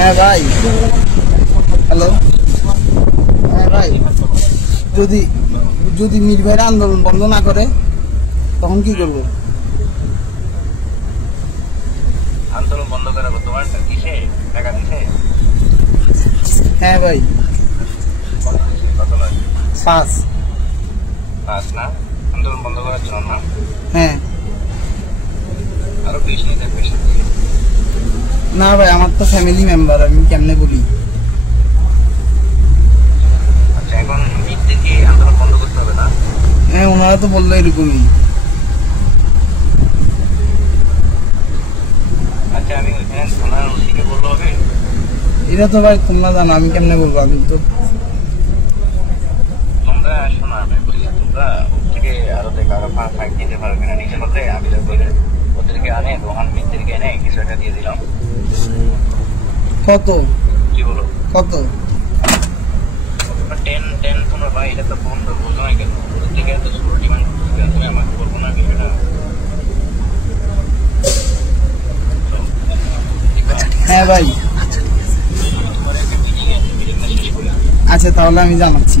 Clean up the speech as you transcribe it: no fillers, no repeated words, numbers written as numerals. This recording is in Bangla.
হ্যাঁ ভাই, হ্যালো। হ্যাঁ ভাই, যদি যদি মীর ভাইয়ের আন্দোলন বন্ধ না করে তখন কি করবো? আন্দোলন বন্ধ করাবো তোমার কিসে টাকা দিছে? হ্যাঁ ভাই, কত লাগে? 5 না আন্দোলন বন্ধ করার জন্য না? হ্যাঁ। আরো বেশি নিতে বেশি। না ভাই, আমার তো ফ্যামিলি মেম্বার, আমি কেমনে বলি? আচ্ছা, এখন মিথ্যে আন্দোলন বন্ধ করতে হবে না? হ্যাঁ, ওনারা তো বললো এরকমই। আচ্ছা, আমি ওইখানে থানার ওসিকে বললে হবে? এটা তো ভাই তোমরা জানো, আমি কেমনে বলবো? আমি তো তোমরা আসো না, আমি বলি তোমরা ওর থেকে আরো দেখো আরো ফাঁক দিতে পারবে না নিজের মধ্যে। আমি তো বলে ওদেরকে আনে, রোহান মিত্রকে এনে কিছু একটা দিয়ে দিলাম। কত কি বলো? কত? 10 তোমরা ভাই, এটা তো বন্ধ বলতো না কেন? ওদের থেকে এত ছোট ডিমান্ড তুমি আমাকে বলবো না বিষয়টা। হ্যাঁ ভাই, আচ্ছা তাহলে আমি জানাচ্ছি।